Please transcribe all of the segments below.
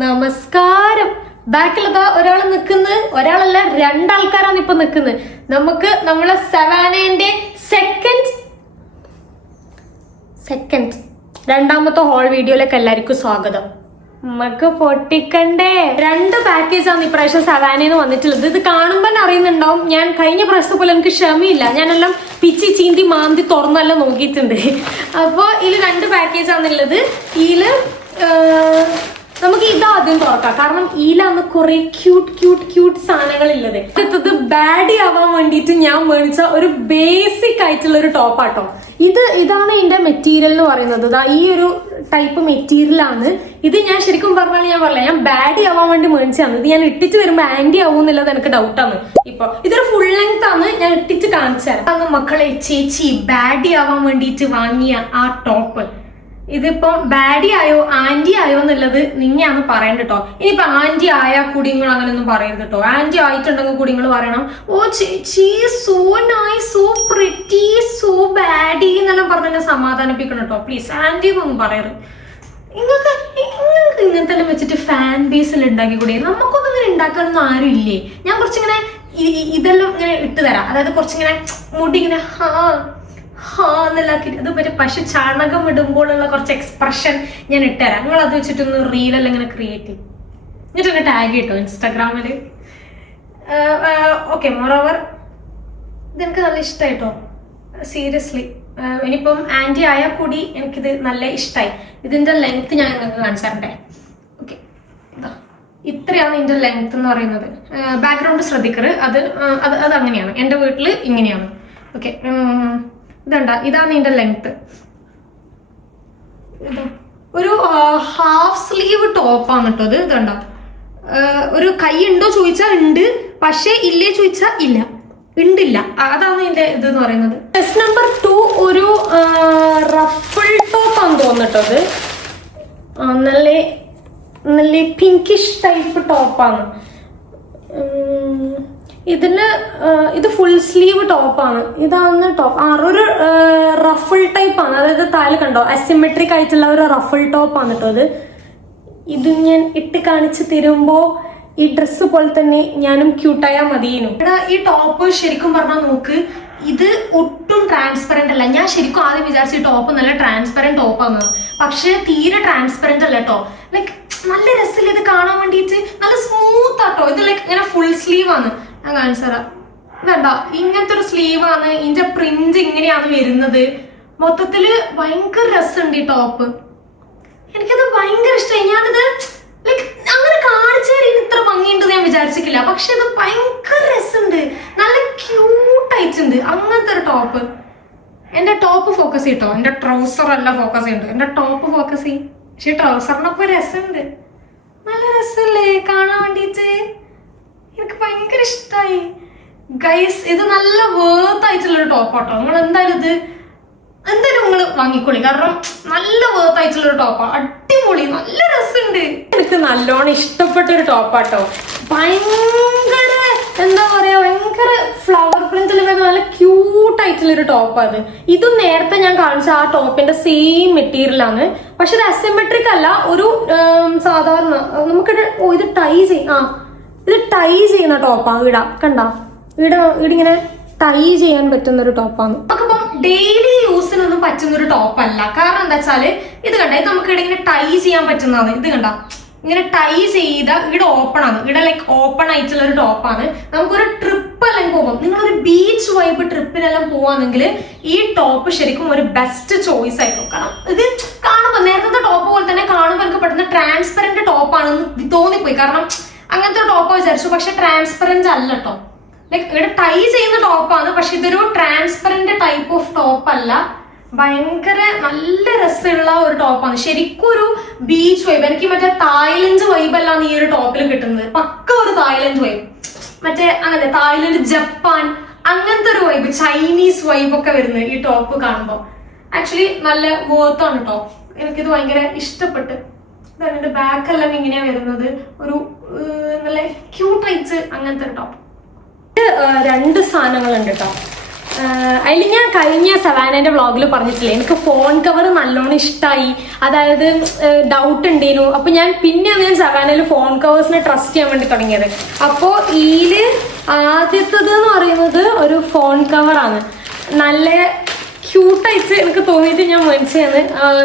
നമസ്കാരം. ബാക്കിലതാ ഒരാൾ നിൽക്കുന്നത്, ഒരാളല്ല രണ്ടാൾക്കാരാണ് ഇപ്പൊ നിൽക്കുന്നത്. നമുക്ക് നമ്മളെ സവാനേന്റെ സെക്കൻഡ് രണ്ടാമത്തെ ഹോൾ വീഡിയോയിലേക്ക് എല്ലാവർക്കും സ്വാഗതം. നമുക്ക് പൊട്ടിക്കണ്ടേ. 2 പാക്കേജാണ് ഇപ്രാവശ്യം സവാനേന്ന് വന്നിട്ടുള്ളത്. ഇത് കാണുമ്പോൾ തന്നെ അറിയുന്നുണ്ടാവും, ഞാൻ കഴിഞ്ഞ പ്രാവശ്യത്തെ പോലെ എനിക്ക് ക്ഷമയില്ല. ഞാനെല്ലാം പിച്ചി ചീന്തി മാന്തി തുറന്നെല്ലാം നോക്കിയിട്ടുണ്ട്. അപ്പോൾ ഇതിൽ 2 പാക്കേജാണുള്ളത്. ഇതില് നമുക്ക് ഇതാദ്യം തുറക്കാം, കാരണം ഈലാണ് കുറെ ക്യൂട്ട് സാധനങ്ങളുള്ളത്. അടുത്തത് ബാഡി ആവാൻ വേണ്ടിയിട്ട് ഞാൻ മേടിച്ച ഒരു ബേസിക് ആയിട്ടുള്ള ഒരു ടോപ്പാട്ടോ. ഇതാണ് ഇതിന്റെ മെറ്റീരിയൽ എന്ന് പറയുന്നത്. ഈ ഒരു ടൈപ്പ് മെറ്റീരിയലാണ് ഇത്. ഞാൻ ശരിക്കും പറഞ്ഞാൽ ഞാൻ ബാഡി ആവാൻ വേണ്ടി മേടിച്ചതാണ്. ഇത് ഞാൻ ഇട്ടിട്ട് വരുമ്പോ ആന്റി ആവും എന്നുള്ളത് എനിക്ക് ഡൗട്ടാണ്. ഇപ്പൊ ഇതൊരു ഫുൾ ലെങ്ത് ആണ്, ഞാൻ ഇട്ടിട്ട് കാണിച്ചു തരാം. മക്കളെ, ചേച്ചി ബാഡി ആവാൻ വേണ്ടിയിട്ട് വാങ്ങിയ ആ ടോപ്പ് ഇതിപ്പം ബാഡി ആയോ ആന്റി ആയോ എന്നുള്ളത് നിങ്ങയാണ് പറയണ്ട കേട്ടോ. ഇനിയിപ്പൊ ആന്റി ആയാൽ കൂടി നിങ്ങൾ അങ്ങനെ ഒന്നും പറയരുത് കേട്ടോ. ആന്റി ആയിട്ടുണ്ടെങ്കിൽ കൂടി നിങ്ങൾ പറയണം, ഓ ചേച്ചി so nice, so pretty, so baddie എന്നെല്ലാം പറഞ്ഞ് എന്നെ സമാധാനിപ്പിക്കണം കേട്ടോ പ്ലീസ്. ആന്റി എന്നൊന്നും പറയരുത്. നിങ്ങൾക്ക് ഇങ്ങനത്തെ എല്ലാം വെച്ചിട്ട് ഫാൻ ബേസിൽ ഉണ്ടാക്കി കൂടി. നമുക്കൊന്നും ഇങ്ങനെ ഉണ്ടാക്കാനൊന്നും ആരും ഇല്ലേ. ഞാൻ കുറച്ചിങ്ങനെ ഇതെല്ലാം ഇങ്ങനെ ഇട്ട് തരാം. അതായത് കുറച്ചിങ്ങനെ മുടി ഇങ്ങനെ എന്നെല്ലാക്കിട്ട് അത് മറ്റേ പശു ചാണകം ഇടുമ്പോഴുള്ള കുറച്ച് എക്സ്പ്രഷൻ ഞാൻ ഇട്ടുതരാം. നിങ്ങൾ അത് വെച്ചിട്ടൊന്ന് റീലെല്ലാം ഇങ്ങനെ ക്രിയേറ്റ് ചെയ്യും, എന്നിട്ട് എന്നെ ടാഗ് കിട്ടോ ഇൻസ്റ്റാഗ്രാമിൽ. ഓക്കെ, മോറോവർ ഇതെനിക്ക് നല്ല ഇഷ്ടമായിട്ടോ, സീരിയസ്ലി. ഇനിയിപ്പം ആന്റി ആയാൽ കൂടി എനിക്കിത് നല്ല ഇഷ്ടമായി. ഇതിന്റെ ലെങ്ത് ഞാൻ നിങ്ങൾക്ക് കാണിച്ചു തരണ്ടേ. ഓക്കെ, ഇത്രയാണ് ഇതിന്റെ ലെങ്ത് എന്ന് പറയുന്നത്. ബാക്ക്ഗ്രൗണ്ട് ശ്രദ്ധിക്കരുത്, അത് അങ്ങനെയാണ്. എൻ്റെ വീട്ടിൽ ഇങ്ങനെയാണ്. ഓക്കെ, ഇതണ്ട, ഇതാണ് ഇതിന്റെ ലെങ്ത്. ഒരു ഹാഫ് സ്ലീവ് ടോപ്പാണ് കേട്ടോ ഇത്. ഇതണ്ട, ഒരു കൈ ഉണ്ടോ ചോദിച്ചാൽ ഉണ്ട്, പക്ഷേ ഇല്ലേ ചോദിച്ചാൽ ഇല്ല, ഉണ്ടില്ല. അതാണ് ഇതിന്റെ ഇത് എന്ന് പറയുന്നത്. ഡ്രസ് നമ്പർ 2 ഒരു റഫിൾ ടോപ്പാന്ന് തോന്നിട്ടത്. നല്ല പിങ്കിഷ് ടൈപ്പ് ടോപ്പാണ്. ഇത് ഫുൾ സ്ലീവ് ടോപ്പാണ്. ഇതാണ് ടോപ്പ്. ഒരു റഫിൾ ടൈപ്പ് ആണ്. അതായത് താല് കണ്ടോ, അസിമെട്രിക് ആയിട്ടുള്ള ഒരു റഫിൾ ടോപ്പാണ് കേട്ടോ ഇത്. ഞാൻ ഇട്ട് കാണിച്ച് തരുമ്പോ ഈ ഡ്രസ്സ് പോലെ തന്നെ ഞാനും ക്യൂട്ടായാൽ മതിയേനു. ഈ ടോപ്പ് ശരിക്കും പറഞ്ഞാൽ നോക്ക്, ഇത് ഒട്ടും ട്രാൻസ്പെറന്റ് അല്ല. ഞാൻ ശരിക്കും ആദ്യം വിചാരിച്ച ഈ ടോപ്പ് നല്ല ട്രാൻസ്പെറന്റ് ടോപ്പാണ്, പക്ഷെ തീരെ ട്രാൻസ്പെറന്റ് അല്ല കേട്ടോ. ലൈക്ക് നല്ല രസമില്ല ഇത് കാണാൻ വേണ്ടിയിട്ട്. നല്ല സ്മൂത്ത് ആട്ടോ ഇത്. ലൈക്ക് ഇങ്ങനെ ഫുൾ സ്ലീവ് ആണ്. ഞാൻ കാണിച്ചു തരാം. ഇതണ്ട, ഇങ്ങനത്തെ ഒരു സ്ലീവ് ആണ്. ഇതിന്റെ പ്രിന്റ് ഇങ്ങനെയാണ് വരുന്നത്. മൊത്തത്തില് ഭയങ്കര രസമുണ്ട് ഈ ടോപ്പ്. എനിക്കത് ഭയങ്കര ഇഷ്ടമായി. ഞാനിത് ലൈക്ക് അങ്ങനെ കാണിച്ചാൽ ഇത്ര ഭംഗിയുണ്ടെന്ന് ഞാൻ വിചാരിച്ചിട്ടില്ല, പക്ഷെ ഇത് ഭയങ്കര രസമുണ്ട്, നല്ല ക്യൂട്ടായിട്ടുണ്ട്. അങ്ങനത്തെ ഒരു ടോപ്പ്. എന്റെ ടോപ്പ് ഫോക്കസ് ചെയ്യട്ടോ, എന്റെ ട്രൗസർ അല്ല ഫോക്കസ് ചെയ്യുന്നുണ്ട്, എന്റെ ടോപ്പ് ഫോക്കസ് ചെയ്യും. പക്ഷെ ട്രൗസറിനൊപ്പം രസമുണ്ട്, നല്ല രസമല്ലേ കാണാൻ വേണ്ടിയിട്ട്. എനിക്ക് ഭയങ്കര ഇഷ്ടമായി ഗൈസ്. ഇത് നല്ല വേർത്ത് ആയിട്ടുള്ളൊരു ടോപ്പാട്ടോ. നിങ്ങൾ എന്തായാലും നിങ്ങൾ വാങ്ങിക്കോളി, കാരണം നല്ല വേർത്ത് ആയിട്ടുള്ളൊരു ടോപ്പാ. അടിപൊളി, നല്ല രസമുണ്ട്. എനിക്ക് നല്ലോണം ഇഷ്ടപ്പെട്ട ഒരു ടോപ്പാട്ടോ. ഭയങ്കര എന്താ പറയാ, ഭയങ്കര ഫ്ലവർ പ്രിന്റിൽ നല്ല ക്യൂട്ട് ആയിട്ടുള്ളൊരു ടോപ്പാ അത്. ഇതും നേരത്തെ ഞാൻ കാണിച്ച ആ ടോപ്പിന്റെ സെയിം മെറ്റീരിയൽ ആണ്, പക്ഷെ ഇത് അസിമെട്രിക് അല്ല. ഒരു സാധാരണ നമുക്ക് ഇത് ടൈ ചെയ്യുന്ന ടോപ്പാണ്. കണ്ട ഇങ്ങനെ ടൈ ചെയ്യാൻ പറ്റുന്ന ഒരു ടോപ്പാണ്. നമുക്കിപ്പം ഡെയിലി യൂസിനൊന്നും പറ്റുന്ന ഒരു ടോപ്പല്ല. കാരണം എന്താ വെച്ചാല് ഇത് കണ്ട, ഇത് നമുക്ക് ഇവിടെ ഇങ്ങനെ ടൈ ചെയ്യാൻ പറ്റുന്നതാണ്. ഇത് കണ്ട, ഇങ്ങനെ ടൈ ചെയ്ത ഇവിടെ ഓപ്പൺ ആണ്. ഇവിടെ ലൈക്ക് ഓപ്പൺ ആയിട്ടുള്ള ഒരു ടോപ്പാണ്. നമുക്കൊരു ട്രിപ്പ് എല്ലാം പോകും, നിങ്ങളൊരു ബീച്ച് വൈബ് ട്രിപ്പിനെല്ലാം പോവാണെങ്കിൽ ഈ ടോപ്പ് ശരിക്കും ഒരു ബെസ്റ്റ് ചോയ്സ് ആയിരിക്കും. കാരണം ഇത് കാണുമ്പോൾ നേരത്തെ ടോപ്പ് പോലെ തന്നെ കാണുമ്പോൾ എനിക്ക് പെട്ടെന്ന് ട്രാൻസ്പെറന്റ് ടോപ്പാണെന്ന് തോന്നിപ്പോയി. കാരണം അങ്ങനത്തെ ഒരു ടോപ്പ് വിചാരിച്ചു, പക്ഷെ ട്രാൻസ്പെറന്റ് അല്ല കേട്ടോ. ലൈക്ക് ഇവിടെ ടൈ ചെയ്യുന്ന ടോപ്പാണ്, പക്ഷെ ഇതൊരു ട്രാൻസ്പെറന്റ് ടൈപ്പ് ഓഫ് ടോപ്പ് അല്ല. ഭയങ്കര നല്ല രസമുള്ള ഒരു ടോപ്പാണ്. ശരിക്കും ഒരു ബീച്ച് വൈബ്. എനിക്ക് മറ്റേ തായ്ലൻഡ് വൈബ് അല്ലാന്ന് ഈ ഒരു ടോപ്പിൽ കിട്ടുന്നത്. പക്ക ഒരു തായ്ലൻഡ് വൈബ്, മറ്റേ അങ്ങനെ തായ്ലൻഡ്, ജപ്പാൻ അങ്ങനത്തെ ഒരു വൈബ്, ചൈനീസ് വൈബ് ഒക്കെ വരുന്നത് ഈ ടോപ്പ് കാണുമ്പോൾ. ആക്ച്വലി നല്ല വേർത്താണ് ടോപ്പ്. എനിക്കിത് ഭയങ്കര ഇഷ്ടപ്പെട്ട്. ഇതാണ് ബാക്ക് എല്ലാം ഇങ്ങനെയാ വരുന്നത്. ഒരു നല്ല ക്യൂട്ട് ആയിട്ട് അങ്ങനത്തെ ഒരു ടോപ്പ്. 2 സാധനങ്ങളുണ്ട് കേട്ടോ. അതിൽ ഞാൻ കഴിഞ്ഞ സവാനന്റെ വ്ളോഗിൽ പറഞ്ഞിട്ടില്ലേ എനിക്ക് ഫോൺ കവർ നല്ലോണം ഇഷ്ടമായി, അതായത് ഡൗട്ട് ഉണ്ടേനു. അപ്പൊ ഞാൻ പിന്നെയാണ് ഞാൻ സവാനയിൽ ഫോൺ കവേഴ്സിനെ ട്രസ്റ്റ് ചെയ്യാൻ വേണ്ടി തുടങ്ങിയത്. അപ്പോൾ ഇതില് ആദ്യത്തത് എന്ന് പറയുന്നത് ഒരു ഫോൺ കവറാണ്. നല്ല ക്യൂട്ടായിട്ട് എനിക്ക് തോന്നിയിട്ട് ഞാൻ മേടിച്ചതാണ്.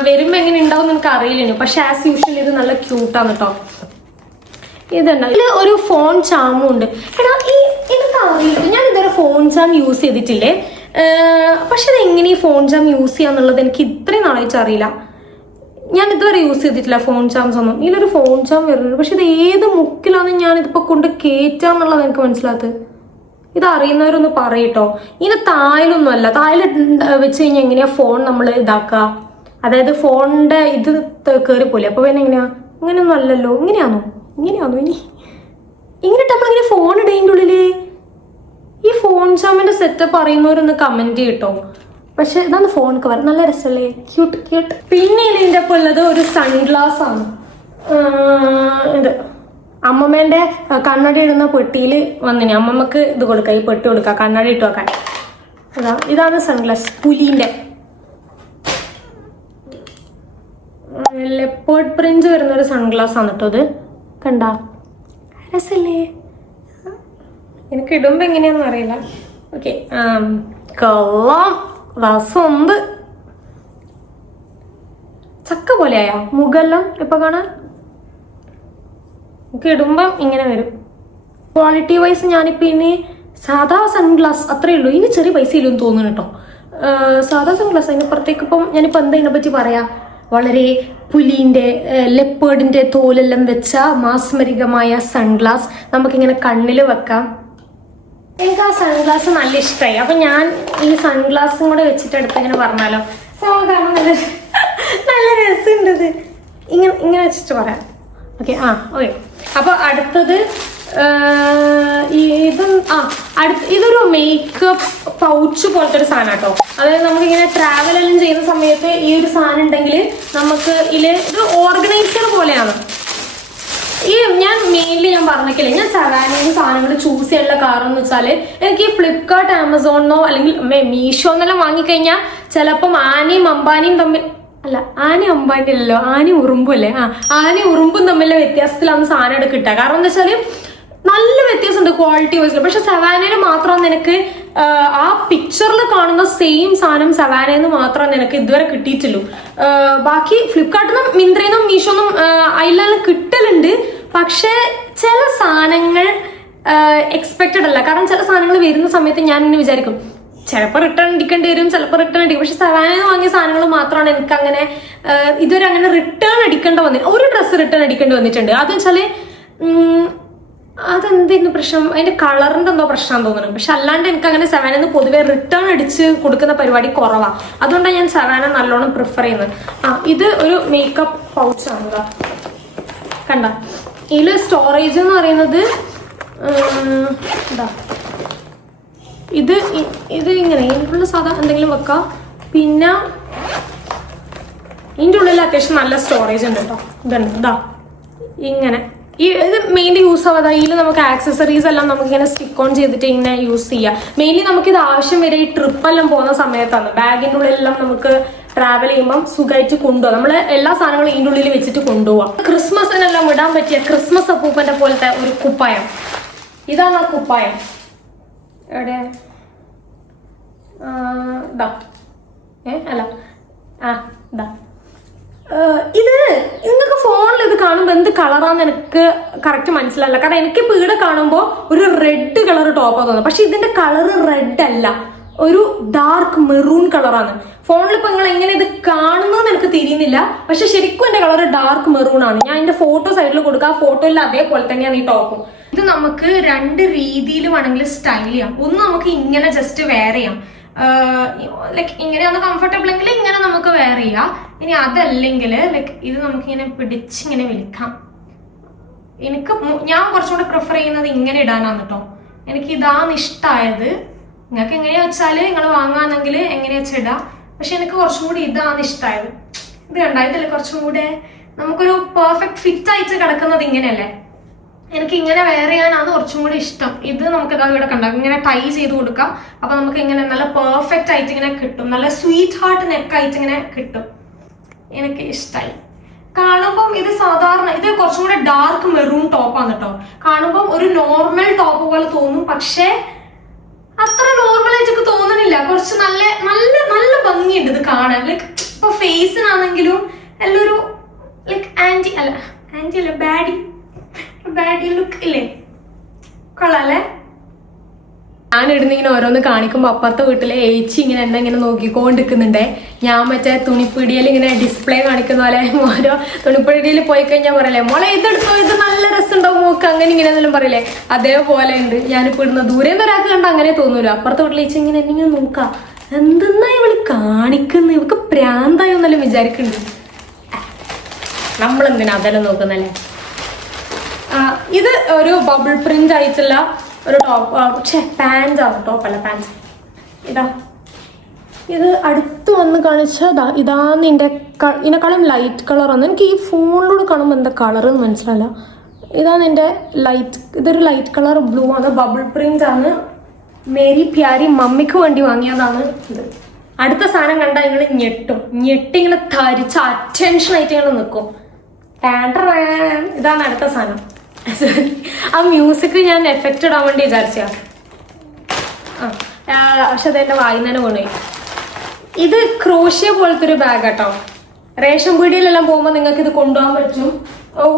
വരുമ്പോൾ എങ്ങനെ ഉണ്ടാവും എന്ന് എനിക്ക് അറിയില്ലേനു, പക്ഷെ ആസ് യൂഷ്വൽ ഇത് നല്ല ക്യൂട്ടാണ് കേട്ടോ. ഇതുണ്ട്, ഇതിൽ ഒരു ഫോൺ ചാമും ഉണ്ട്. എടാ എനിക്ക് അറിയില്ല, ഞാൻ ഇതുവരെ ഫോൺ ചാം യൂസ് ചെയ്തിട്ടില്ലേ. പക്ഷെ അത് എങ്ങനെ ഈ ഫോൺ ചാം യൂസ് ചെയ്യാന്നുള്ളത് എനിക്ക് ഇത്രയും നാളായിട്ട് അറിയില്ല. ഞാൻ ഇതുവരെ യൂസ് ചെയ്തിട്ടില്ല ഫോൺ ചാംസ് ഒന്നും. ഇതിലൊരു ഫോൺ ചാം വരുന്നുണ്ട്, പക്ഷെ ഇത് ഏത് മുക്കിലാണ് ഞാൻ ഇതിപ്പോൾ കൊണ്ട് കയറ്റാന്നുള്ളത് എനിക്ക് മനസ്സിലാത്തത്. ഇത് അറിയുന്നവരൊന്ന് പറയട്ടോ. ഇതിന് തായിലൊന്നും അല്ല, തായിൽ വെച്ച് കഴിഞ്ഞാൽ എങ്ങനെയാ ഫോൺ നമ്മൾ ഇതാക്കുക, അതായത് ഫോണിന്റെ ഇത് കയറിപ്പോലെ. അപ്പൊ പിന്നെ എങ്ങനെയാ, ഇങ്ങനെയൊന്നും അല്ലല്ലോ. ഇങ്ങനെയാണോ ഇനി ഇങ്ങനെ നമ്മളിങ്ങനെ ഫോൺ ഇടേൻ്റെ ഉള്ളില് ഈ ഫോൺ ചാമിന്റെ സെറ്റപ്പ് അറിയുന്നവരൊന്ന് കമന്റ് ചെയ്യട്ടോ. പക്ഷെ ഇതാണ് ഫോൺ കവർ, നല്ല രസമല്ലേ, ക്യൂട്ട് ക്യൂട്ട്. പിന്നെ ഇതിൻ്റെ ഒപ്പം ഉള്ളത് ഒരു സൺഗ്ലാസ് ആണ്. ഇത് അമ്മമ്മേന്റെ കണ്ണട ഇടുന്ന പെട്ടിയിൽ വന്നിന്. അമ്മമ്മക്ക് ഇത് കൊടുക്കാം, ഈ പെട്ടി കൊടുക്കാം കണ്ണട ഇട്ട് വെക്കാൻ. ഇതാണ് സൺഗ്ലാസ്, പുലിന്റെ ലെപ്പേർഡ് പ്രിന്റ് വരുന്ന ഒരു സൺഗ്ലാസ് ആണ് കേട്ടോ. ഇത് കണ്ട രസല്ലേ, എനിക്ക് ഇടുമ്പോ എങ്ങനെയാണെന്ന് അറിയില്ല. ഓക്കെ, കൊള്ളാം, രസമുണ്ട്. ചക്ക പോലെയായ മുഖെല്ലാം ഇപ്പൊ കാണാൻ. എനിക്ക് ഇടുമ്പം ഇങ്ങനെ വരും. ക്വാളിറ്റി വൈസ് ഞാനിപ്പോ ഇനി സാധാ സൺഗ്ലാസ് അത്രേ ഉള്ളൂ, ഇനി ചെറിയ പൈസ ഇല്ലെന്ന് തോന്നുന്നു കേട്ടോ. സാധാ സൺഗ്ലാസ് അതിനപ്പുറത്തേക്ക് ഇപ്പം ഞാനിപ്പോൾ എന്താ ഇതിനെ പറ്റി പറയാ, വളരെ പുലിന്റെ ലെപ്പേർഡിന്റെ തോലെല്ലാം വെച്ച മാസ്മരികമായ സൺഗ്ലാസ് നമുക്കിങ്ങനെ കണ്ണിൽ വെക്കാം. എനിക്ക് ആ സൺഗ്ലാസ് നല്ല ഇഷ്ടമായി. അപ്പൊ ഞാൻ ഈ സൺഗ്ലാസും കൂടെ വെച്ചിട്ട് അടുത്ത് ഇങ്ങനെ പറഞ്ഞാലോ, കാരണം നല്ല നല്ല രസമുണ്ട് ഇത്. ഇങ്ങനെ വെച്ചിട്ട് പറയാം. Okay, okay. അപ്പൊ അടുത്തത് ഇതൊരു മേക്കപ്പ് പൗച്ച് പോലത്തെ ഒരു സാധനം കേട്ടോ. അതായത് നമുക്കിങ്ങനെ ട്രാവൽ എല്ലാം ചെയ്യുന്ന സമയത്ത് ഈ ഒരു സാധനം ഉണ്ടെങ്കിൽ നമുക്ക് ഇത് ഓർഗനൈസർ പോലെയാണ്. ഞാൻ മെയിൻലി ഞാൻ പറഞ്ഞില്ലേ, ഞാൻ സവാനയിൽ സാധനങ്ങൾ ചൂസ് ചെയ്യാനുള്ള കാരണം എന്ന് വെച്ചാല് എനിക്ക് ഈ ഫ്ലിപ്കാർട്ട്, ആമസോണിനോ അല്ലെങ്കിൽ മീഷോ എന്നെല്ലാം വാങ്ങിക്കഴിഞ്ഞാൽ ചിലപ്പം ആനയും അംബാനിയും തമ്മിൽ, അല്ല ആന അംബാനി അല്ലല്ലോ, ആനയും ഉറുമ്പും അല്ലേ, ആനയും ഉറുമ്പും തമ്മിലുള്ള വ്യത്യാസത്തിലാണ് സാധനം കിട്ടുക. കാരണം എന്താ വെച്ചാല് നല്ല വ്യത്യാസമുണ്ട് ക്വാളിറ്റി വൈസിൽ. പക്ഷെ സവാനയിൽ മാത്രം നിനക്ക് ആ പിക്ചറിൽ കാണുന്ന സെയിം സാധനം സവാനയിൽ നിന്ന് മാത്രം നിനക്ക് ഇതുവരെ കിട്ടിയിട്ടുള്ളൂ. ബാക്കി ഫ്ലിപ്കാർട്ടിൽ നിന്നും മിന്ത്രയിൽ നിന്നും മീഷോന്നും അതിലെല്ലാം കിട്ടലുണ്ട്. പക്ഷെ ചില സാധനങ്ങൾ എക്സ്പെക്റ്റഡ് അല്ല. കാരണം ചില സാധനങ്ങൾ വരുന്ന സമയത്ത് ഞാൻ ഇങ്ങനെ വിചാരിക്കും ചിലപ്പോൾ റിട്ടേൺ അടിക്കേണ്ടി വരും, ചിലപ്പോൾ റിട്ടേൺ അടിക്കും. പക്ഷെ സവാനയിൽ നിന്ന് വാങ്ങിയ സാധനങ്ങൾ മാത്രമാണ് എനിക്ക് അങ്ങനെ ഇതുവരെ അങ്ങനെ റിട്ടേൺ അടിക്കേണ്ടി വന്നിട്ട്. ഒരു ഡ്രസ്സ് റിട്ടേൺ അടിക്കേണ്ടി വന്നിട്ടുണ്ട്. അതെന്ന് വെച്ചാല് അതെന്തായിരുന്നു പ്രശ്നം, അതിന്റെ കളറിന്റെ എന്തോ പ്രശ്നം തോന്നുന്നു. പക്ഷെ അല്ലാണ്ട് എനിക്ക് അങ്ങനെ സവാനയിൽ നിന്ന് പൊതുവെ റിട്ടേൺ അടിച്ച് കൊടുക്കുന്ന പരിപാടി കുറവാണ്. അതുകൊണ്ടാണ് ഞാൻ സവാന നല്ലോണം പ്രിഫർ ചെയ്യുന്നത്. ഇത് ഒരു മേക്കപ്പ് പൗച്ചാണ്. കണ്ട, ഇതില് സ്റ്റോറേജ് എന്ന് പറയുന്നത് ഇത് ഇങ്ങനെ ഇതിനുള്ള സാധാ എന്തെങ്കിലും വെക്കാം. പിന്നെ ഇതിൻ്റെ ഉള്ളിൽ അത്യാവശ്യം നല്ല സ്റ്റോറേജ് ഉണ്ട് കേട്ടോ. ഇതാ ഇങ്ങനെ ഇത് മെയിൻലി യൂസ് ആവാതെ ഇതിൽ നമുക്ക് ആക്സസറീസ് എല്ലാം നമുക്ക് ഇങ്ങനെ സ്റ്റിക്ക് ഓൺ ചെയ്തിട്ട് ഇങ്ങനെ യൂസ് ചെയ്യാം. മെയിൻലി നമുക്കിത് ആവശ്യം വരെ ഈ ട്രിപ്പെല്ലാം പോകുന്ന സമയത്താണ്. ബാഗിൻ്റെ ഉള്ളിലെല്ലാം നമുക്ക് ട്രാവൽ ചെയ്യുമ്പം സുഖമായിട്ട് കൊണ്ടുപോകാം. നമ്മൾ എല്ലാ സാധനങ്ങളും ഇതിൻ്റെ ഉള്ളിൽ വെച്ചിട്ട് കൊണ്ടുപോകാം. ക്രിസ്മസിനെല്ലാം ഇടാൻ പറ്റിയ ക്രിസ്മസ് അപ്പൂപ്പന്റെ പോലത്തെ ഒരു കുപ്പായം. ഇതാണ് ആ കുപ്പായം. എവിടെ അല്ല ഇത് നിങ്ങൾക്ക് ഫോണിൽ ഇത് കാണുമ്പോൾ എന്ത് കളറാന്ന് എനിക്ക് കറക്റ്റ് മനസ്സിലാവില്ല. കാരണം എനിക്കിപ്പോൾ ഇവിടെ കാണുമ്പോൾ ഒരു റെഡ് കളർ ടോപ്പാണ് തോന്നുന്നത്. പക്ഷെ ഇതിന്റെ കളർ റെഡ് അല്ല, ഒരു ഡാർക്ക് മെറൂൺ കളറാണ്. ഫോണിൽ ഇപ്പൊ നിങ്ങൾ എങ്ങനെ ഇത് കാണുന്നതെന്ന് എനിക്ക് തിരിയുന്നില്ല. പക്ഷെ ശരിക്കും എന്റെ കളർ ഡാർക്ക് മെറൂൺ ആണ്. ഞാൻ എന്റെ ഫോട്ടോ സൈഡിൽ കൊടുക്കുക, ആ ഫോട്ടോയിൽ അതേപോലെ തന്നെയാണ് ഈ ടോപ്പും. ഇത് നമുക്ക് രണ്ട് രീതിയിൽ വേണമെങ്കിൽ സ്റ്റൈൽ ചെയ്യാം. ഒന്ന് നമുക്ക് ഇങ്ങനെ ജസ്റ്റ് വെയർ ചെയ്യാം, ലൈക്ക് ഇങ്ങനെയാണ് കംഫർട്ടബിൾ എങ്കിൽ ഇങ്ങനെ നമുക്ക് വെയർ ചെയ്യാം. ഇനി അതല്ലെങ്കിൽ ലൈക്ക് ഇത് നമുക്കിങ്ങനെ പിടിച്ചിങ്ങനെ വലിക്കാം. ഞാൻ കുറച്ചും കൂടെ പ്രിഫർ ചെയ്യുന്നത് ഇങ്ങനെ ഇടാനാണ് കേട്ടോ. എനിക്ക് ഇതാണ് ഇഷ്ടമായത്. നിങ്ങൾക്ക് എങ്ങനെയാ വെച്ചാല് നിങ്ങൾ വാങ്ങാന്നെങ്കിൽ എങ്ങനെയാ വെച്ചാൽ ഇടാം. പക്ഷെ എനിക്ക് കുറച്ചും കൂടി ഇതാണ് ഇഷ്ടമായത്. ഇത് കണ്ട, ഇതല്ലേ കുറച്ചും കൂടെ നമുക്കൊരു പെർഫെക്റ്റ് ഫിറ്റ് ആയിട്ട് കിടക്കുന്നത് ഇങ്ങനെയല്ലേ. എനിക്ക് ഇങ്ങനെ വെയർ ചെയ്യാനാണ് കുറച്ചും കൂടി ഇഷ്ടം. ഇത് നമുക്ക് ഇവിടെ കണ്ടാകും, ഇങ്ങനെ ടൈ ചെയ്ത് കൊടുക്കാം. അപ്പൊ നമുക്ക് ഇങ്ങനെ നല്ല പെർഫെക്റ്റ് ആയിട്ട് ഇങ്ങനെ കിട്ടും, നല്ല സ്വീറ്റ് ഹാർട്ട് നെക്ക് ആയിട്ട് ഇങ്ങനെ കിട്ടും. എനിക്ക് ഇഷ്ടമായി. കാണുമ്പം ഇത് സാധാരണ ഇത് കുറച്ചും കൂടെ ഡാർക്ക് മെറൂൺ ടോപ്പാണ് കേട്ടോ. കാണുമ്പം ഒരു നോർമൽ ടോപ്പ് പോലെ തോന്നും, പക്ഷേ അത്ര നോർമൽ ആയിട്ടൊക്കെ തോന്നണില്ല. കുറച്ച് നല്ല നല്ല നല്ല ഭംഗിയുണ്ട് ഇത് കാണാൻ. ലൈക്ക് ഇപ്പൊ ഫേസിനാണെങ്കിലും എല്ലാം ഒരു ലൈക്ക് ആന്റി അല്ല ബാഡി ലുക്ക് ഇല്ലേ, കൊള്ളാല്ലേ. ഞാൻ ഇടുന്നിങ്ങനെ ഓരോന്ന് കാണിക്കുമ്പോൾ അപ്പുറത്തെ വീട്ടിലെ ഏച്ചി ഇങ്ങനെ എന്നെ ഇങ്ങനെ നോക്കിക്കൊണ്ടിരിക്കുന്നുണ്ടേ. ഞാൻ മറ്റേ തുണിപ്പിടിയിൽ ഇങ്ങനെ ഡിസ്പ്ലേ കാണിക്കുന്ന പോലെ ഓരോ തുണിപ്പിടിയിൽ പോയി കഴിഞ്ഞാൽ പറയല്ലേ, മോളെ ഇതെടുത്തോ, ഇത് നല്ല രസമുണ്ടാവും നോക്ക്, അങ്ങനെ ഇങ്ങനെ എന്തെങ്കിലും പറയില്ലേ, അതേപോലെ ഉണ്ട് ഞാനിപ്പോൾ ഇടുന്ന. ദൂരെ നിന്ന് ഒരാൾക്ക് കണ്ട അങ്ങനെ തോന്നൂല്ലോ. അപ്പുറത്തെ വീട്ടിലെ ഏച്ചി ഇങ്ങനെ എന്നെ ഇങ്ങനെ നോക്കാം, എന്തെന്നാ ഇവള് കാണിക്കുന്നത്, ഇവക്ക് പ്രാന്തായോ എന്നെല്ലാം വിചാരിക്കുന്നുണ്ട്. നമ്മളെന്തിനാ അതെല്ലാം നോക്കുന്നല്ലേ. ഇത് ഒരു ബബിൾ പ്രിന്റ് ആയിട്ടുള്ള ഒരു ടോപ്പ്, പാൻറ്റാണ്, ടോപ്പല്ല പാൻറ്റ്. ഇത് അടുത്ത് വന്ന് കാണിച്ചാൽ ഇതാണ് ഇതിനേക്കാളും ലൈറ്റ് കളറാണ്. എനിക്ക് ഈ ഫോണിലൂടെ കാണുമ്പോൾ എന്താ കളർ മനസ്സിലാവില്ല. ഇതാണ് എൻ്റെ ഇതൊരു ലൈറ്റ് കളർ ബ്ലൂ ആണ്, ബബിൾ പ്രിന്റ് ആണ്. മേരി പ്യാരി മമ്മിക്ക് വേണ്ടി വാങ്ങിയതാണ് ഇത്. അടുത്ത സാധനം കണ്ടാൽ നിങ്ങൾ ഞെട്ടിങ്ങനെ തരിച്ച് അറ്റൻഷൻ ആയിട്ട് ഇങ്ങനെ നിൽക്കും. ഇതാണ് അടുത്ത സാധനം. ആ മ്യൂസിക് ഞാൻ എഫക്റ്റ് ഇടാൻ വേണ്ടി വിചാരിച്ചാ, പക്ഷെ അതെന്റെ വായിന്ന് തന്നെ വീണു. ഇത് ക്രോഷ്യ പോലത്തെ ഒരു ബാഗ് കേട്ടോ. റേഷൻ പീടിയിലെല്ലാം പോകുമ്പോൾ നിങ്ങൾക്ക് ഇത് കൊണ്ടുപോകാൻ പറ്റും,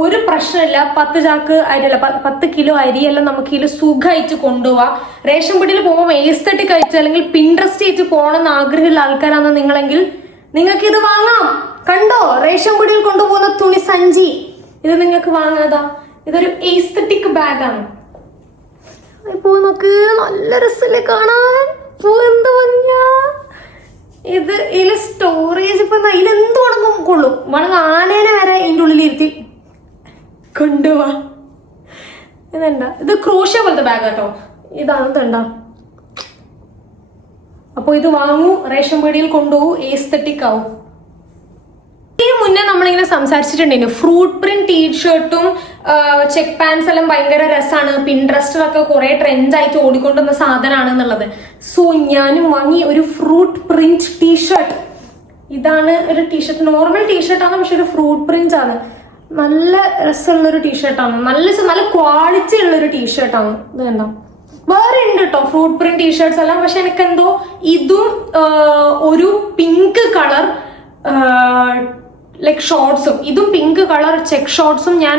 ഒരു പ്രശ്നമില്ല. 10 ചാക്ക് അരിയല്ല 10 കിലോ അരിയെല്ലാം നമുക്ക് ഇതിൽ സുഖമായിട്ട് കൊണ്ടുപോവാം. റേഷൻ പീടിയിൽ പോകുമ്പോൾ എസ്തെറ്റിക് ആയിട്ട് അല്ലെങ്കിൽ പിൻട്രസ്റ്റ് ആയിട്ട് പോകണമെന്ന് ആഗ്രഹമുള്ള ആൾക്കാരാണ് നിങ്ങളെങ്കിൽ നിങ്ങൾക്ക് ഇത് വാങ്ങാം. കണ്ടോ, റേഷൻ പീടിയിൽ കൊണ്ടുപോകുന്ന തുണി സഞ്ചി, ഇത് നിങ്ങൾക്ക് വാങ്ങാതാ. ഇതൊരു എസ്തെറ്റിക് ബാഗാണ്. ഇപ്പോ നോക്ക്, നല്ല രസല്ലേ കാണാൻ, എന്ത് ഭംഗിയാ. ഇതില് സ്റ്റോറേജ് ഇപ്പൊ ഇതിലെന്ത് വേണമെങ്കിൽ കൊള്ളും. വേണമെങ്കിൽ ആനേനെ വരെ ഇതിൻ്റെ ഉള്ളിലിരുത്തി കൊണ്ടുപോവാ. ഇതെന്താ, ഇത് ക്രോഷ്യ പോലത്തെ ബാഗ് കേട്ടോ. ഇതാണ് ഇതെന്താ. അപ്പൊ ഇത് വാങ്ങൂ, റേഷൻ പീടിയിൽ കൊണ്ടുപോകൂ, എസ്തെറ്റിക് ആവും. മുന്നേ നമ്മളിങ്ങനെ സംസാരിച്ചിട്ടുണ്ടായിരുന്നു, ഫ്രൂട്ട് പ്രിന്റ് ടീഷർട്ടും ചെക്ക് പാൻസ് എല്ലാം ഭയങ്കര രസമാണ്, പിൻട്രസ്റ്റിലൊക്കെ കുറെ ട്രെൻഡ് ആയിട്ട് ഓടിക്കൊണ്ടുവന്ന സാധനമാണ് എന്നുള്ളത്. സോ ഞാനും വാങ്ങി ഒരു ഫ്രൂട്ട് പ്രിന്റ് ടീഷർട്ട്. ഇതാണ് ഒരു ടീഷർട്ട്, നോർമൽ ടീഷർട്ടാണ്, പക്ഷെ ഒരു ഫ്രൂട്ട് പ്രിന്റ് ആണ്. നല്ല രസമുള്ളൊരു ടീഷർട്ടാണ്, നല്ല ക്വാളിറ്റി ഉള്ളൊരു ടീഷർട്ടാണ്. ഇത് കണ്ടോ, വേറെ ഉണ്ട് കേട്ടോ ഫ്രൂട്ട് പ്രിന്റ് ടീഷർട്ട്സ് എല്ലാം, പക്ഷെ എനിക്കെന്തോ ഇതും ഒരു പിങ്ക് കളർ ലൈക്ക് ഷോർട്സും, ഇതും പിങ്ക് കളർ ചെക്ക് ഷോർട്സും ഞാൻ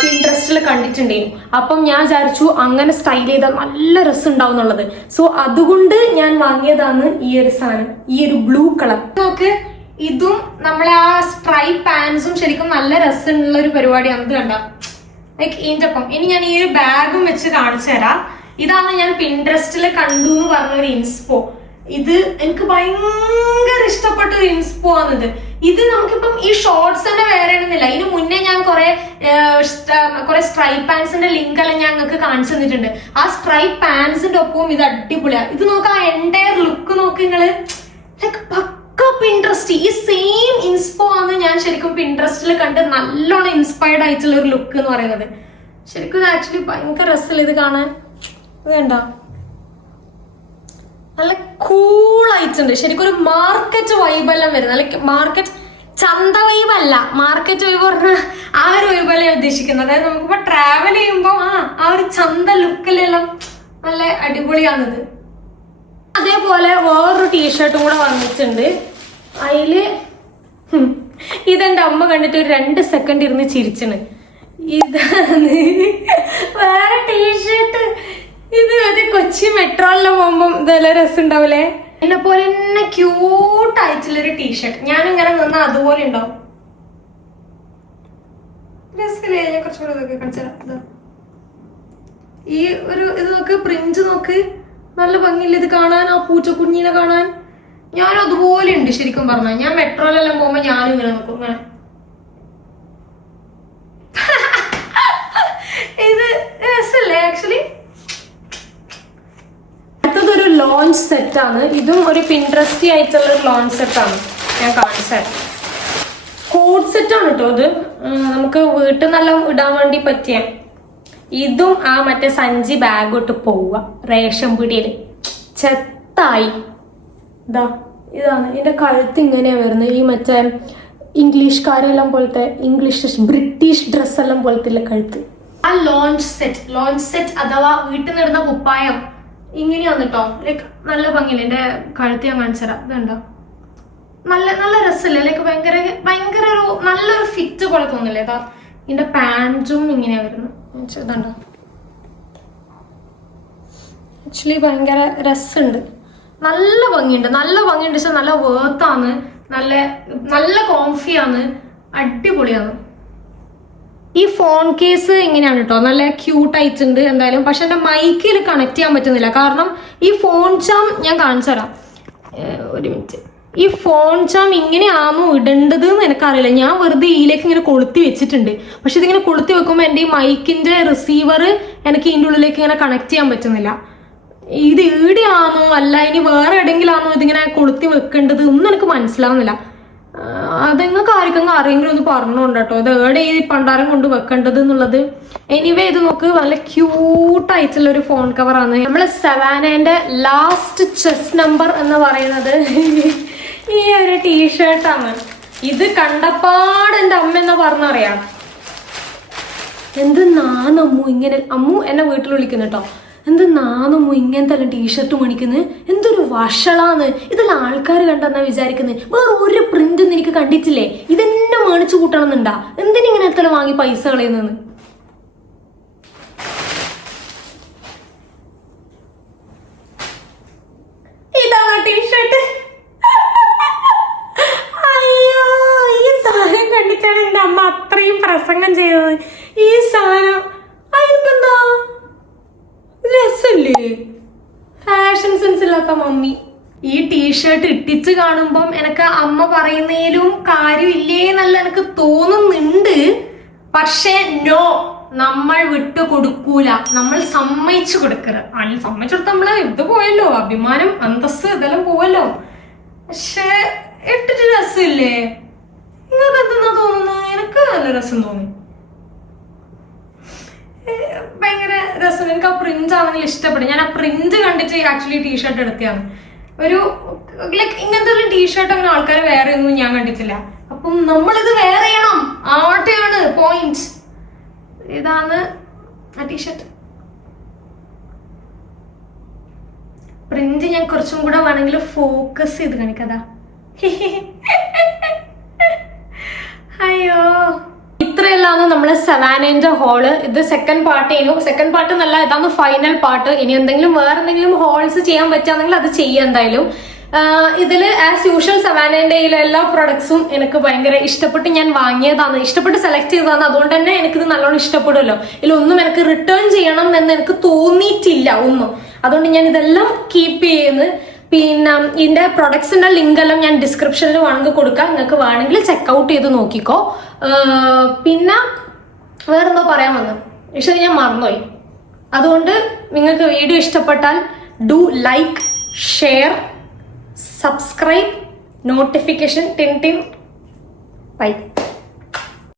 പിൻട്രസ്റ്റിൽ കണ്ടിട്ടുണ്ടായിരുന്നു. അപ്പം ഞാൻ വിചാരിച്ചു അങ്ങനെ സ്റ്റൈൽ ചെയ്താൽ നല്ല രസം ഉണ്ടാവും എന്നുള്ളത്. സോ അതുകൊണ്ട് ഞാൻ വാങ്ങിയതാണ് ഈ ഒരു സാധനം, ഈ ഒരു ബ്ലൂ കളർ. നോക്ക്, ഇതും നമ്മളെ ആ സ്ട്രൈപ്പ് പാൻസും ശരിക്കും നല്ല രസമുള്ള ഒരു പരിപാടിയാണ്. ഇത് കണ്ട ലൈക്ക് ഇതിന്റെ ഒപ്പം. ഇനി ഞാൻ ഈ ഒരു ബാഗും വെച്ച് കാണിച്ചു തരാം. ഇതാണ് ഞാൻ പിൻട്രസ്റ്റിൽ കണ്ടു എന്ന് പറഞ്ഞൊരു ഇൻസ്പോ. ഇത് എനിക്ക് ഭയങ്കര ഇഷ്ടപ്പെട്ട ഒരു ഇൻസ്പോ ആണിത്. ഇത് നമുക്കിപ്പം ഈ ഷോർട്സ് തന്നെ വേറെ ആണെന്നില്ല. ഇതിന് മുന്നേ ഞാൻ കുറെ സ്ട്രൈപ്പ് പാൻസിന്റെ ലിങ്ക് എല്ലാം ഞാൻ നിങ്ങൾക്ക് കാണിച്ചു തന്നിട്ടുണ്ട്. ആ സ്ട്രൈപ്പ് പാൻസിന്റെ ഒപ്പവും ഇത് അടിപൊളിയാ. ഇത് നോക്ക്, ആ എൻറ്റയർ ലുക്ക് നോക്ക് നിങ്ങള്, ലൈക്ക് പക്ക പിൻട്രസ്റ്റ്. ഈ സെയിം ഇൻസ്പോ ആണ് ഞാൻ ശരിക്കും പിൻട്രസ്റ്റിൽ കണ്ട് നല്ലോണം ഇൻസ്പയർഡ് ആയിട്ടുള്ള ഒരു ലുക്ക് എന്ന് പറയുന്നത്. ശരിക്കും ആക്ച്വലി ഭയങ്കര രസമില്ല ഇത് കാണാൻ. ഇത് കണ്ടോ, നല്ല കൂളായിട്ടുണ്ട്. ശരിക്കും ഒരു മാർക്കറ്റ് വൈബെല്ലാം വരുന്നത്, ലൈക്ക് മാർക്കറ്റ് ചന്ത വൈബല്ല, മാർക്കറ്റ് വൈബ് പറഞ്ഞ ആ ഒരു വൈബല്ലേ ഉദ്ദേശിക്കുന്നത്. അതായത് നമുക്കിപ്പോ ട്രാവൽ ചെയ്യുമ്പോ ആ ഒരു ചന്ത ലുക്കിലെല്ലാം നല്ല അടിപൊളിയാണിത്. അതേപോലെ വേറൊരു ടീഷർട്ടും കൂടെ വന്നിട്ടുണ്ട്. അതില് ഇതെന്റെ അമ്മ കണ്ടിട്ട് ഒരു 2 സെക്കൻഡ് ഇരുന്ന് ചിരിച്ചണ്. ഇതാണ് വേറെ ടീഷർട്ട്. ഇത് മറ്റേ കൊച്ചി മെട്രോയിലെല്ലാം പോകുമ്പം ഇതെല്ലാം രസം ഉണ്ടാവില്ലേ. എന്നെ പോലെ തന്നെ ക്യൂട്ട് ആയിട്ടുള്ളൊരു ടീഷർട്ട്. ഞാനിങ്ങനെ നിന്ന അതുപോലെ ഉണ്ടാവും. രസമില്ലേ? ഞാൻ കുറച്ചുകൂടെ ഇതൊക്കെ കാണിച്ചാ. ഈ ഒരു ഇത് നോക്ക്, പ്രിന്റ് നോക്ക്, നല്ല ഭംഗിയില്ല ഇത് കാണാൻ. ആ പൂച്ചക്കുഞ്ഞിനെ കാണാൻ ഞാനും അതുപോലെ ഉണ്ട് ശരിക്കും പറഞ്ഞാൽ. ഞാൻ മെട്രോയിലെല്ലാം പോകുമ്പോ ഞാനും ഇങ്ങനെ നോക്കും, ഇങ്ങനെ. ഇത് രസല്ലേ ആക്ച്വലി. അടുത്തതൊരു ലോഞ്ച് സെറ്റാണ്. ഇതും ഒരു പിൻട്രസ്റ്റി ആയിട്ടുള്ള ഒരു ലോഞ്ച് സെറ്റാണ്. ഞാൻ കാണിച്ചത് കോഡ് സെറ്റാണ് കേട്ടോ. ഇത് നമുക്ക് വീട്ടിൽ നല്ല ഇടാൻ വേണ്ടി പറ്റിയ. ഇതും ആ മറ്റേ സഞ്ചി ബാഗ് ഇട്ട് പോവുക റേഷൻ പീടിയയില് ചെത്തായി. ഇതാണ് ഇതിന്റെ കഴുത്ത് ഇങ്ങനെയാ വരുന്നത്. ഈ മറ്റേ ഇംഗ്ലീഷ്കാരെല്ലാം പോലത്തെ ബ്രിട്ടീഷ് ഡ്രസ്സെല്ലാം പോലത്തെ കഴുത്ത്. ആ ലോഞ്ച് സെറ്റ് അഥവാ വീട്ടിൽ നിന്നിടുന്ന കുപ്പായം ഇങ്ങനെയാണ് കേട്ടോ. ലൈക്ക് നല്ല ഭംഗിയില്ല. എന്റെ കഴുത്ത് ഞാൻ കാണിച്ചുതരാം. ഇതുണ്ടോ, നല്ല രസമില്ലേ? ലൈക്ക് ഭയങ്കര ഒരു നല്ലൊരു ഫിറ്റ് പോലെ തോന്നില്ലേ? ഇതാ ഇതിന്റെ പാൻറ്റും ഇങ്ങനെയാ വരുന്നത്. ഇതുണ്ടോ, ആക്ച്വലി ഭയങ്കര രസമുണ്ട്. നല്ല ഭംഗിയുണ്ട് പക്ഷെ നല്ല വേർത്താണ്, നല്ല കോംഫിയാണ്, അടിപൊളിയാണ്. ഈ ഫോൺ കേസ് ഇങ്ങനെയാണ് കേട്ടോ, നല്ല ക്യൂട്ട് ആയിട്ടുണ്ട് എന്തായാലും. പക്ഷെ എന്റെ മൈക്കിൽ കണക്ട് ചെയ്യാൻ പറ്റുന്നില്ല. കാരണം ഈ ഫോൺ ചാം ഞാൻ കാണിച്ചു തരാം, ഒരു മിനിറ്റ്. ഈ ഫോൺ ചാം ഇങ്ങനെയാണോ ഇടേണ്ടത് എന്ന് എനിക്കറിയില്ല. ഞാൻ വെറുതെ ഇതിലേക്ക് ഇങ്ങനെ കൊളുത്തി വെച്ചിട്ടുണ്ട്. പക്ഷെ ഇതിങ്ങനെ കൊളുത്തി വെക്കുമ്പോൾ എൻ്റെ ഈ മൈക്കിന്റെ റിസീവർ എനിക്ക് ഇതിൻ്റെ ഉള്ളിലേക്ക് ഇങ്ങനെ കണക്ട് ചെയ്യാൻ പറ്റുന്നില്ല. ഇത് ഈടെയാണോ അല്ല ഇനി വേറെ എവിടെയെങ്കിലാണോ ഇതിങ്ങനെ കൊളുത്തി വെക്കേണ്ടത് ഒന്നും എനിക്ക് മനസ്സിലാവുന്നില്ല. അതെങ്ങൾക്ക് ആർക്കെങ്കിലും അറിയെങ്കിലും ഒന്ന് പറഞ്ഞോണ്ട് കേട്ടോ, അത് ഏടെ ഈ പണ്ടാരം കൊണ്ട് വെക്കേണ്ടത് എന്നുള്ളത്. എനിവേ ഇത് നോക്ക്, നല്ല ക്യൂട്ടായിട്ടുള്ള ഒരു ഫോൺ കവറാണ്. നമ്മള് സവാനേന്റെ ലാസ്റ്റ് ചെസ് നമ്പർ എന്ന് പറയുന്നത് ഈ ഒരു ടീഷർട്ടാണ്. ഇത് കണ്ടപ്പാട് എൻ്റെ അമ്മ എന്നാ പറഞ്ഞറിയാം, എന്ത് നാനമ്മു ഇങ്ങനെ, അമ്മു എന്നെ വീട്ടിൽ വിളിക്കുന്നു കേട്ടോ, എന്ത് നാനമ്മു ഇങ്ങനത്തെ എല്ലാം ടീഷർട്ട് മേടിക്കുന്നത്, എന്തൊരു വഷളാന്ന്, ഇതെല്ലാം ആൾക്കാർ കണ്ടെന്നാ വിചാരിക്കുന്നത്. വേറെ ഒരു പ്രിന്റ് ഒന്നും എനിക്ക് കണ്ടിട്ടില്ലേ, ഇതെന്നെ മേടിച്ചു കൂട്ടണം എന്നുണ്ടാ, എന്തിനിങ്ങനെ വാങ്ങി പൈസ കളയുന്നെന്ന്. ഇതാണ് ടീഷർട്ട്. അയ്യോ, ഈ സാധനം കണ്ടിട്ടാണ് എൻ്റെ അമ്മ അത്രയും പ്രസംഗം ചെയ്തത്. ഈ സാധനം അതിനിപ്പെന്താ രസല്ലേ, ഫാഷൻ സെൻസ് ഇല്ലാത്ത മമ്മി. ഈ ടീഷർട്ട് ഇട്ടിച്ച് കാണുമ്പം എനിക്ക് അമ്മ പറയുന്നതിലും കാര്യമില്ലേ എന്നല്ല എനിക്ക് തോന്നുന്നുണ്ട്. പക്ഷെ നോ, നമ്മൾ വിട്ടു കൊടുക്കൂല, നമ്മൾ സമ്മതിച്ചു കൊടുക്കരുത്. അതിൽ സമ്മതിച്ചെടുത്ത് നമ്മള് ഇത് പോയല്ലോ, അഭിമാനം അന്തസ് ഇതെല്ലാം പോവല്ലോ. പക്ഷെ ഇട്ടിട്ട് രസമില്ലേ? നിങ്ങൾക്ക് എന്തെന്നാ തോന്നുന്നത്? എനിക്ക് നല്ല രസം തോന്നി, ഭയങ്കര രസം. എനിക്ക് ആ പ്രിന്റ് ആണെങ്കിൽ ഇഷ്ടപ്പെടും. ഞാൻ ആ പ്രിന്റ് കണ്ടിട്ട് ആക്ച്വലി ടീഷർട്ട് എടുത്തതാണ്. ഒരു ലൈക്ക് ഇങ്ങനത്തെ ഒരു ടീഷർട്ട് അങ്ങനെ ആൾക്കാർ വേറെ ഒന്നും ഞാൻ കണ്ടിട്ടില്ല. അപ്പം നമ്മളിത് വേറെ ചെയ്യണം, ആട്ടെയാണ് പോയിന്റ്. ഇതാണ് ആ ടീഷർട്ട്. പ്രിന്റ് ഞാൻ കുറച്ചും കൂടെ വേണമെങ്കിൽ ഫോക്കസ് ചെയ്ത് കാണിക്കതാ. അയ്യോ, ഇത്രയെല്ലാം നമ്മള് സവാനേന്റെ ഹോള്. ഇത് സെക്കൻഡ് പാർട്ട് ചെയ്യുന്നു. സെക്കൻഡ് പാർട്ട് എന്നല്ല, ഇതാണ് ഫൈനൽ പാർട്ട്. ഇനി എന്തെങ്കിലും വേറെ എന്തെങ്കിലും ഹോൾസ് ചെയ്യാൻ പറ്റുകയാണെങ്കിൽ അത് ചെയ്യാം എന്തായാലും. ഇതിൽ ആസ് യൂഷ്വൽ സവാനേന്റെ എല്ലാ പ്രൊഡക്ട്സും എനിക്ക് ഭയങ്കര ഇഷ്ടപ്പെട്ട് ഞാൻ വാങ്ങിയതാണ്, ഇഷ്ടപ്പെട്ട് സെലക്ട് ചെയ്തതാണ്. അതുകൊണ്ട് തന്നെ എനിക്കിത് നല്ലോണം ഇഷ്ടപ്പെടുമല്ലോ. ഇതിലൊന്നും എനിക്ക് റിട്ടേൺ ചെയ്യണം എന്ന് എനിക്ക് തോന്നിയിട്ടില്ല ഒന്നും. അതുകൊണ്ട് ഞാൻ ഇതെല്ലാം കീപ്പ് ചെയ്യുന്നു. പിന്നെ ഇതിന്റെ പ്രൊഡക്ട്സിന്റെ ലിങ്ക് എല്ലാം ഞാൻ ഡിസ്ക്രിപ്ഷനിൽ വേണമെങ്കിൽ കൊടുക്കാം, നിങ്ങൾക്ക് വേണമെങ്കിൽ ചെക്കൗട്ട് ചെയ്ത് നോക്കിക്കോ. പിന്നെ വേറെന്തോ പറയാൻ വന്നു, പക്ഷെ ഞാൻ മറന്നുപോയി. അതുകൊണ്ട് നിങ്ങൾക്ക് വീഡിയോ ഇഷ്ടപ്പെട്ടാൽ do like, share, subscribe, notification ടിൻ ടിൻ. ബൈ.